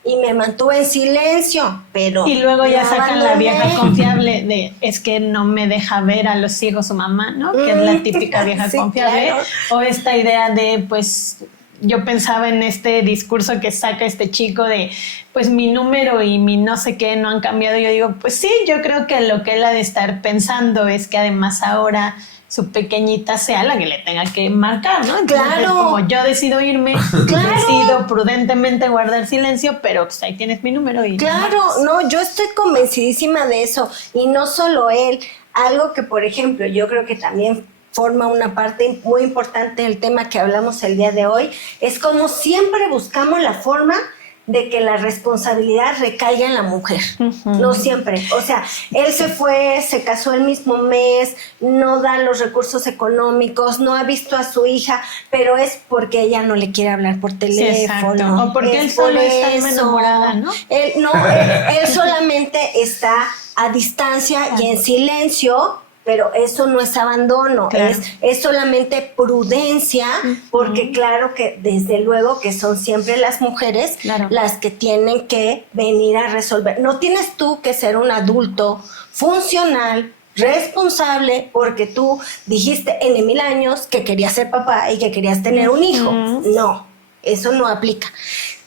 y me mantuve en silencio, pero Y luego ya no sacan la abandoné. vieja confiable de, es que no me deja ver a los hijos su mamá, ¿no? Que es la típica vieja Sí, confiable. claro. O esta idea de, pues, yo pensaba en este discurso que saca este chico de, pues, mi número y mi no sé qué no han cambiado. Yo digo, pues sí, yo creo que lo que él ha de estar pensando es que además ahora su pequeñita sea la que le tenga que marcar, ¿no? Entonces, Claro. como yo decido irme, Claro. decido prudentemente guardar silencio, pero pues ahí tienes mi número y... Claro, no, yo estoy convencidísima de eso. Y no solo él, algo que, por ejemplo, yo creo que también forma una parte muy importante del tema que hablamos el día de hoy, es como siempre buscamos la forma de que la responsabilidad recaiga en la mujer. No siempre. O sea, él se fue, se casó el mismo mes, no da los recursos económicos, no ha visto a su hija, pero es porque ella no le quiere hablar por teléfono. exacto. O porque Es él solo por está eso. enamorada, ¿no? Él solamente está a distancia y en silencio, pero eso no es abandono, Claro. es solamente prudencia, porque claro que desde luego que son siempre las mujeres Claro. las que tienen que venir a resolver. No tienes tú que ser un adulto funcional, responsable, porque tú dijiste en 1000 años que querías ser papá y que querías tener un hijo. No, eso no aplica.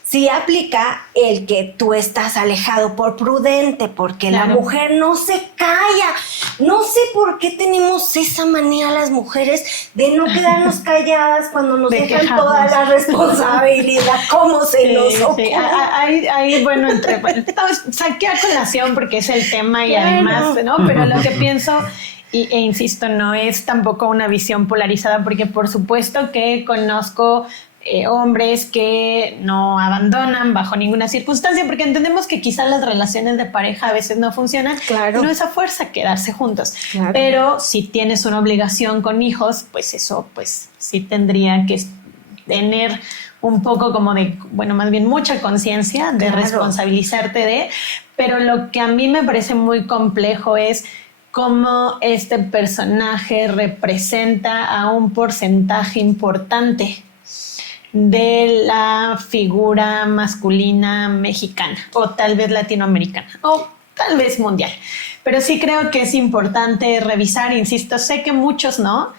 Sí aplica el que tú estás alejado por prudente, porque Claro. la mujer no se calla. No sé por qué tenemos esa manía las mujeres de no quedarnos calladas cuando nos De dejan quejarnos. toda la responsabilidad. ¿Cómo se nos ocurre? Sí. Ahí, bueno, saqué a colación porque es el tema y Claro. además, ¿no? Pero lo que pienso, e insisto, no es tampoco una visión polarizada, porque por supuesto que conozco hombres que no abandonan bajo ninguna circunstancia, porque entendemos que quizás las relaciones de pareja a veces no funcionan, Claro. no es a fuerza quedarse juntos, Claro. pero si tienes una obligación con hijos, pues eso, pues sí tendría que tener un poco como de, bueno, más bien mucha conciencia de Claro. responsabilizarte de, pero lo que a mí me parece muy complejo es cómo este personaje representa a un porcentaje importante de la figura masculina mexicana o tal vez latinoamericana o tal vez mundial. Pero sí creo que es importante revisar, insisto, sé que muchos no,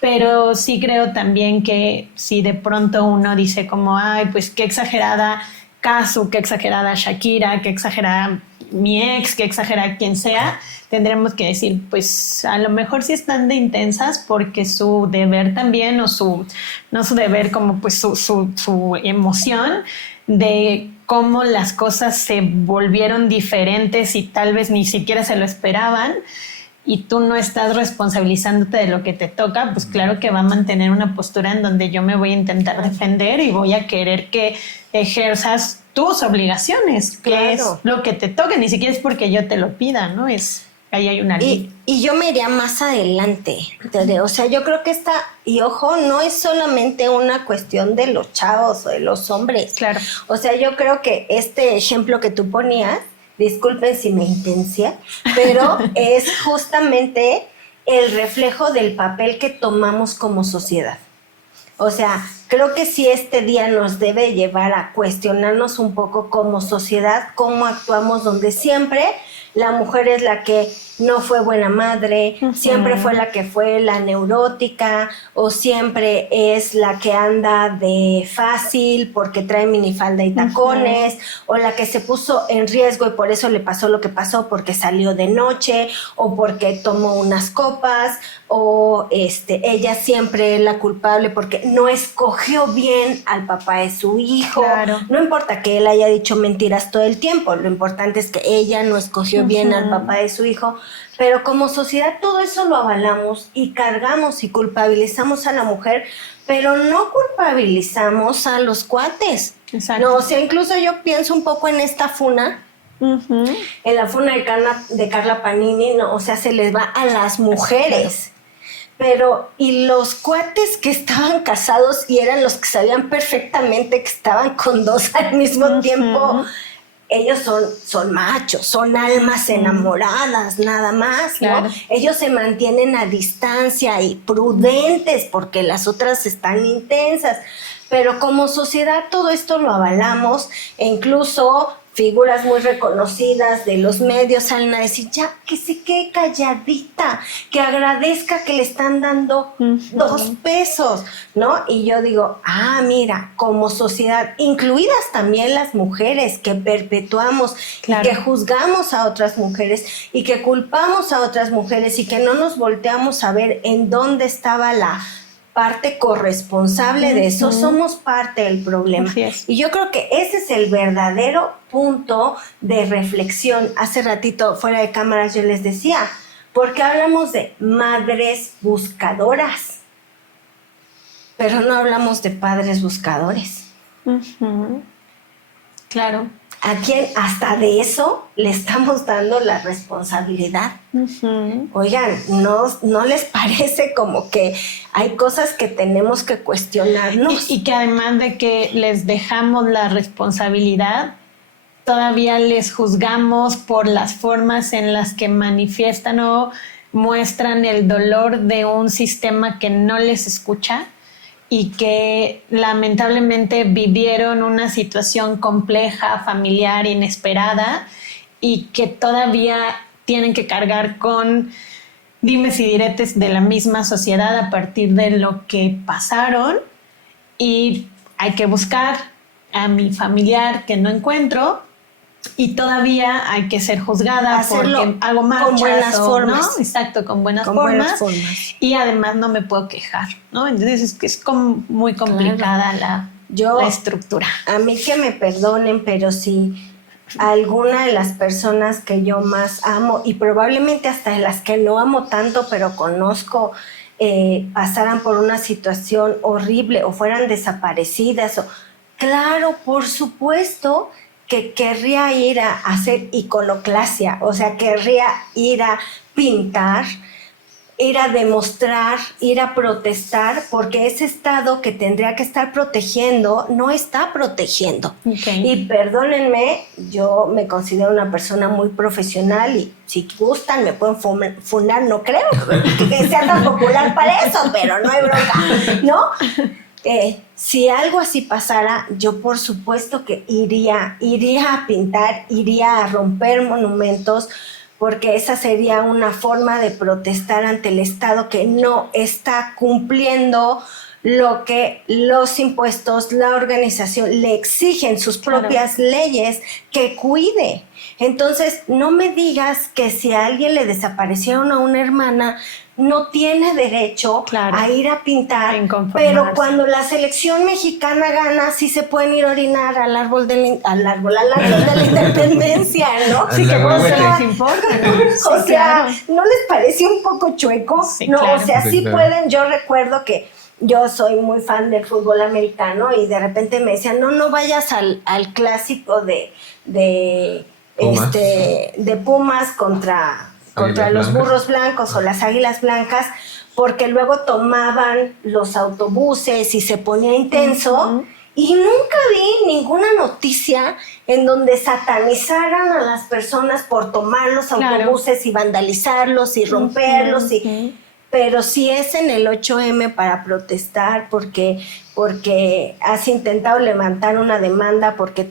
pero sí creo también que si de pronto uno dice como, ay, pues qué exagerada Kazu, qué exagerada Shakira, qué exagerada mi ex, qué exagerada quien sea, tendremos que decir, pues a lo mejor sí están de intensas porque su deber también, o no su deber, como pues su emoción de cómo las cosas se volvieron diferentes y tal vez ni siquiera se lo esperaban, y tú no estás responsabilizándote de lo que te toca, pues claro que va a mantener una postura en donde yo me voy a intentar defender y voy a querer que ejerzas tus obligaciones, que es Claro. lo que te toca, ni siquiera es porque yo te lo pida, ¿no? Ahí hay una ley. Y yo me iría más adelante. O sea, yo creo que y ojo, no es solamente una cuestión de los chavos o de los hombres. Claro. O sea, yo creo que este ejemplo que tú ponías, disculpen si me intencié, pero es justamente el reflejo del papel que tomamos como sociedad. O sea, creo que sí este día nos debe llevar a cuestionarnos un poco como sociedad, cómo actuamos, donde siempre la mujer es la que no fue buena madre, siempre fue la que fue la neurótica, o siempre es la que anda de fácil porque trae minifalda y tacones, o la que se puso en riesgo y por eso le pasó lo que pasó porque salió de noche, o porque tomó unas copas, o ella siempre es la culpable porque no escogió bien al papá de su hijo. Claro. No importa que él haya dicho mentiras todo el tiempo, lo importante es que ella no escogió bien al papá de su hijo, pero como sociedad todo eso lo avalamos y cargamos y culpabilizamos a la mujer, pero no culpabilizamos a los cuates. Exacto. No, o sea, incluso yo pienso un poco en esta funa, en la funa de Carla Panini, no, o sea, se les va a las mujeres. pero y los cuates que estaban casados y eran los que sabían perfectamente que estaban con dos al mismo tiempo, ellos son machos, son almas enamoradas, nada más, ¿no? Claro. Ellos se mantienen a distancia y prudentes porque las otras están intensas. Pero como sociedad todo esto lo avalamos e incluso figuras muy reconocidas de los medios salen a decir, ya, que se quede calladita, que agradezca que le están dando 2 pesos, ¿no? Y yo digo, mira, como sociedad, incluidas también las mujeres que perpetuamos y que juzgamos a otras mujeres y que culpamos a otras mujeres y que no nos volteamos a ver en dónde estaba la parte corresponsable de eso, somos parte del problema. Y yo creo que ese es el verdadero punto de reflexión. Hace ratito, fuera de cámaras, yo les decía, porque hablamos de madres buscadoras, pero no hablamos de padres buscadores. Claro. ¿A quién hasta de eso le estamos dando la responsabilidad? Oigan, ¿no les parece como que hay cosas que tenemos que cuestionarnos? Y que además de que les dejamos la responsabilidad, todavía les juzgamos por las formas en las que manifiestan o muestran el dolor de un sistema que no les escucha y que lamentablemente vivieron una situación compleja, familiar, inesperada, y que todavía tienen que cargar con dimes y diretes de la misma sociedad a partir de lo que pasaron, y hay que buscar a mi familiar que no encuentro, y todavía hay que ser juzgada porque hago marchas con buenas formas. ¿no? Exacto, con buenas formas. Y además no me puedo quejar, ¿no? Entonces es como muy complicada la estructura. A mí que me perdonen, pero si alguna de las personas que yo más amo, y probablemente hasta de las que no amo tanto, pero conozco, pasaran por una situación horrible o fueran desaparecidas, claro, por supuesto que querría ir a hacer iconoclasia, o sea, querría ir a pintar, ir a demostrar, ir a protestar, porque ese Estado que tendría que estar protegiendo, no está protegiendo. Y perdónenme, yo me considero una persona muy profesional y si gustan me pueden funar, no creo que sea tan popular para eso, pero no hay bronca, ¿no? Si algo así pasara, yo por supuesto que iría a pintar, iría a romper monumentos, porque esa sería una forma de protestar ante el Estado que no está cumpliendo lo que los impuestos, la organización le exigen, sus propias leyes, que cuide. Entonces, no me digas que si a alguien le desaparecieron a una hermana, no tiene derecho a ir a pintar, pero cuando la selección mexicana gana, sí se pueden ir a orinar al árbol de la independencia, ¿no? Sí, que no les importa. O sea, ¿no les parece un poco chueco? Sí, no, claro. O sea, sí pueden. Yo recuerdo que yo soy muy fan del fútbol americano y de repente me decían, no vayas al clásico de Pumas contra los burros blancos o las águilas blancas, porque luego tomaban los autobuses y se ponía intenso, y nunca vi ninguna noticia en donde satanizaran a las personas por tomar los autobuses y vandalizarlos y romperlos, pero si es en el 8M para protestar porque has intentado levantar una demanda porque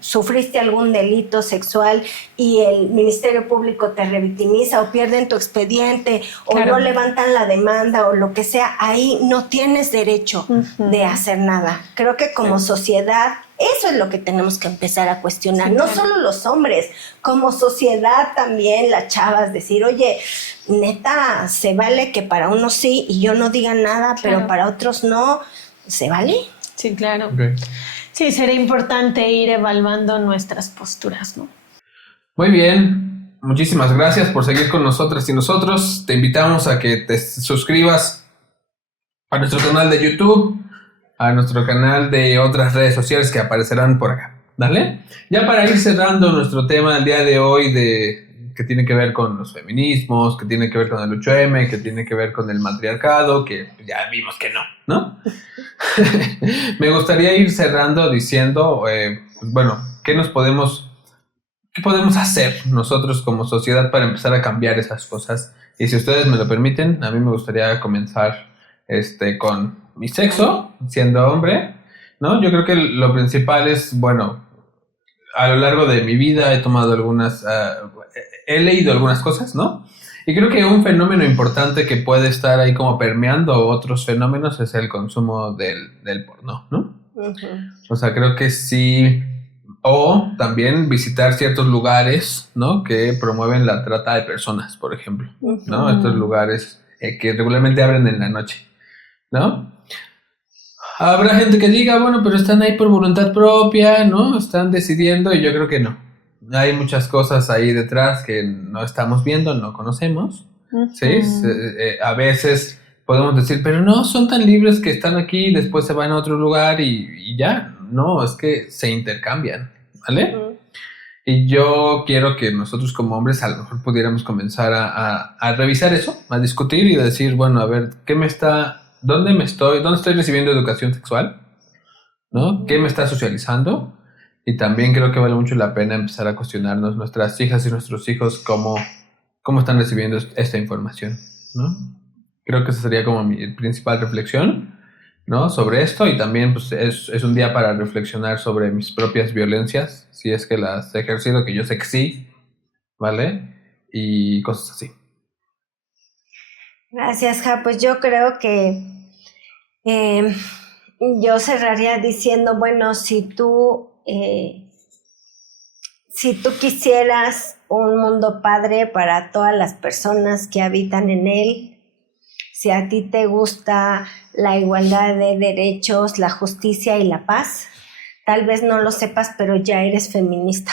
sufriste algún delito sexual y el Ministerio Público te revictimiza o pierden tu expediente o no levantan la demanda o lo que sea, ahí no tienes derecho de hacer nada. Creo que como sociedad eso es lo que tenemos que empezar a cuestionar, no solo los hombres, como sociedad también las chavas, decir, oye, neta, se vale que para unos sí y yo no diga nada, pero para otros no. ¿Se vale? Sí, claro. Okay. Sí, sería importante ir evaluando nuestras posturas, ¿no? Muy bien. Muchísimas gracias por seguir con nosotras y nosotros. Te invitamos a que te suscribas a nuestro canal de YouTube, a nuestro canal de otras redes sociales que aparecerán por acá. ¿Dale? Ya para ir cerrando nuestro tema el día de hoy de que tiene que ver con los feminismos, que tiene que ver con el 8M, que tiene que ver con el matriarcado, que ya vimos que no. Me gustaría ir cerrando diciendo, pues bueno, ¿qué podemos hacer nosotros como sociedad para empezar a cambiar esas cosas? Y si ustedes me lo permiten, a mí me gustaría comenzar con mi sexo, siendo hombre, ¿no? Yo creo que lo principal es, bueno, a lo largo de mi vida he tomado he leído algunas cosas, ¿no? Y creo que un fenómeno importante que puede estar ahí como permeando otros fenómenos es el consumo del porno, ¿no? Uh-huh. O sea, creo que sí. O también visitar ciertos lugares, ¿no? Que promueven la trata de personas, por ejemplo, ¿no? Estos lugares que regularmente abren en la noche, ¿no? Habrá gente que diga, bueno, pero están ahí por voluntad propia, ¿no? Están decidiendo, y yo creo que no. Hay muchas cosas ahí detrás que no estamos viendo, no conocemos, ¿sí? A veces podemos decir, pero no, son tan libres que están aquí y después se van a otro lugar y ya. No, es que se intercambian, ¿vale? Y yo quiero que nosotros como hombres a lo mejor pudiéramos comenzar a revisar eso, a discutir y decir, bueno, a ver, ¿dónde estoy recibiendo educación sexual? ¿No? ¿Qué me está socializando? Y también creo que vale mucho la pena empezar a cuestionarnos nuestras hijas y nuestros hijos cómo están recibiendo esta información, ¿no? Creo que esa sería como mi principal reflexión, ¿no? Sobre esto, y también pues, es un día para reflexionar sobre mis propias violencias, si es que las he ejercido, que yo sé que sí, ¿vale? Y cosas así. Gracias, Ja. Pues yo creo que yo cerraría diciendo, bueno, si tú quisieras un mundo padre para todas las personas que habitan en él, si a ti te gusta la igualdad de derechos, la justicia y la paz, tal vez no lo sepas, pero ya eres feminista.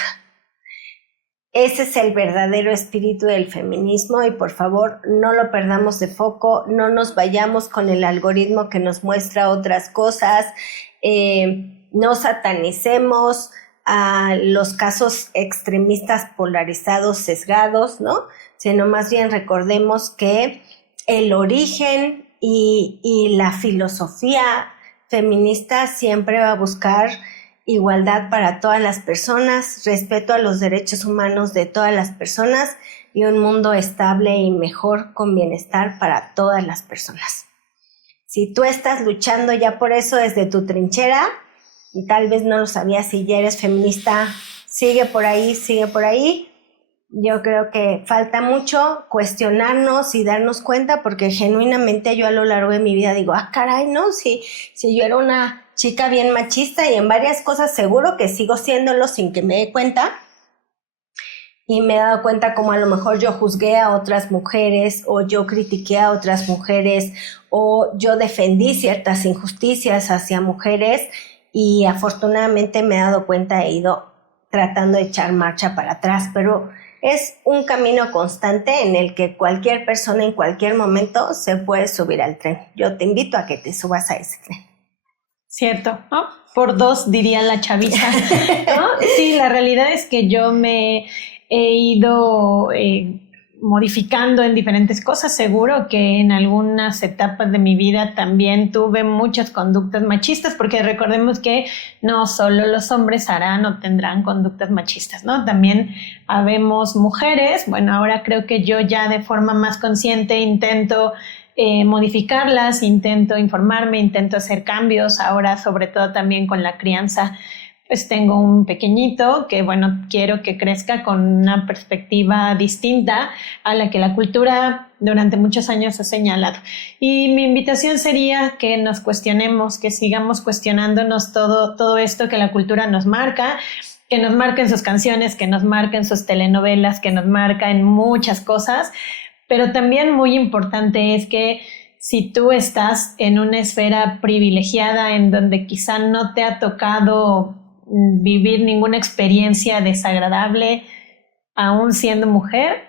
Ese es el verdadero espíritu del feminismo y por favor no lo perdamos de foco, no nos vayamos con el algoritmo que nos muestra otras cosas, no satanicemos a los casos extremistas polarizados, sesgados, ¿no? Sino más bien recordemos que el origen y la filosofía feminista siempre va a buscar igualdad para todas las personas, respeto a los derechos humanos de todas las personas y un mundo estable y mejor con bienestar para todas las personas. Si tú estás luchando ya por eso desde tu trinchera y tal vez no lo sabías y ya eres feminista, sigue por ahí. Yo creo que falta mucho cuestionarnos y darnos cuenta porque genuinamente yo a lo largo de mi vida digo, caray, ¿no? Si yo era una chica bien machista y en varias cosas seguro que sigo siéndolo sin que me dé cuenta. Y me he dado cuenta como a lo mejor yo juzgué a otras mujeres o yo critiqué a otras mujeres o yo defendí ciertas injusticias hacia mujeres y afortunadamente me he dado cuenta, he ido tratando de echar marcha para atrás, pero es un camino constante en el que cualquier persona en cualquier momento se puede subir al tren. Yo te invito a que te subas a ese tren. Cierto, ¿no? Por dos, diría la chaviza, ¿no? Sí, la realidad es que yo me he ido modificando en diferentes cosas. Seguro que en algunas etapas de mi vida también tuve muchas conductas machistas, porque recordemos que no solo los hombres harán o tendrán conductas machistas, ¿no? También habemos mujeres. Bueno, ahora creo que yo ya de forma más consciente intento modificarlas, intento informarme, intento hacer cambios. Ahora, sobre todo también con la crianza, pues tengo un pequeñito que, bueno, quiero que crezca con una perspectiva distinta a la que la cultura durante muchos años ha señalado. Y mi invitación sería que nos cuestionemos, que sigamos cuestionándonos todo esto que la cultura nos marca, que nos marca en sus canciones, que nos marca en sus telenovelas, que nos marca en muchas cosas. Pero también muy importante es que si tú estás en una esfera privilegiada en donde quizá no te ha tocado vivir ninguna experiencia desagradable aún siendo mujer,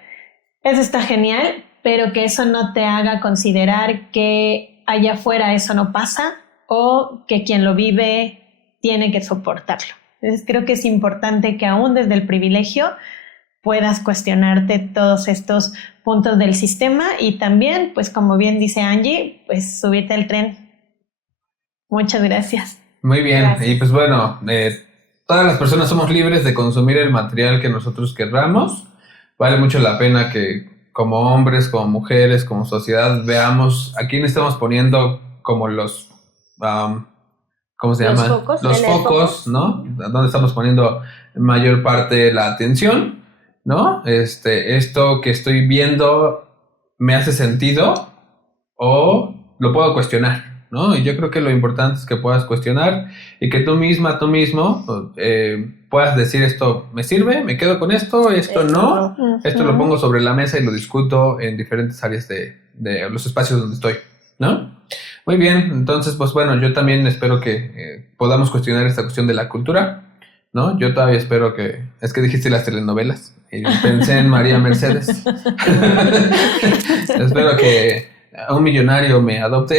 eso está genial, pero que eso no te haga considerar que allá afuera eso no pasa o que quien lo vive tiene que soportarlo. Entonces creo que es importante que aún desde el privilegio puedas cuestionarte todos estos puntos del sistema y también, pues como bien dice Angie, pues subirte al tren. Muchas gracias. Muy bien, Gracias. y pues bueno, todas las personas somos libres de consumir el material que nosotros querramos. Vale mucho la pena que como hombres, como mujeres, como sociedad, veamos a quién estamos poniendo como los, ¿cómo se llama? Focos, Los en el focos, foco. ¿no? A dónde estamos poniendo mayor parte de la atención, ¿no? Esto que estoy viendo me hace sentido o lo puedo cuestionar, ¿no? Y yo creo que lo importante es que puedas cuestionar y que tú mismo puedas decir esto me sirve, me quedo con esto no. Esto lo pongo sobre la mesa y lo discuto en diferentes áreas de los espacios donde estoy, ¿no? Muy bien, entonces, pues bueno, yo también espero que podamos cuestionar esta cuestión de la cultura, ¿no? Yo todavía espero que... Es que dijiste las telenovelas y pensé en María Mercedes. Espero que un millonario me adopte.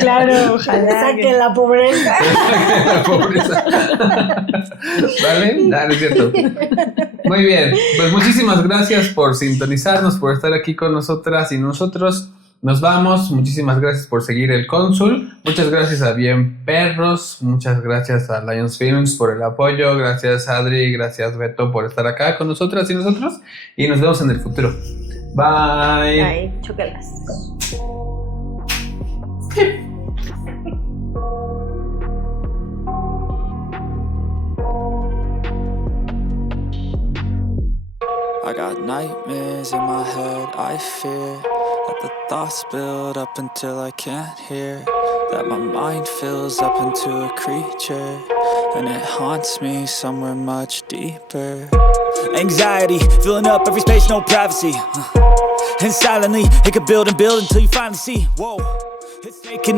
Claro, ojalá. Saque la pobreza. La pobreza. ¿Vale? No es cierto. Muy bien, pues muchísimas gracias por sintonizarnos, por estar aquí con nosotras y nosotros. Nos vamos, muchísimas gracias por seguir el Cónsul, muchas gracias a Bien Perros, muchas gracias a Lions Films por el apoyo, gracias Adri, gracias Beto por estar acá con nosotras y nosotros y nos vemos en el futuro. Bye. Ay, chócalas. I got nightmares in my head, I fear that the thoughts build up until I can't hear, that my mind fills up into a creature, and it haunts me somewhere much deeper. Anxiety, filling up every space, no privacy, and silently, it could build and build until you finally see, whoa, it's taking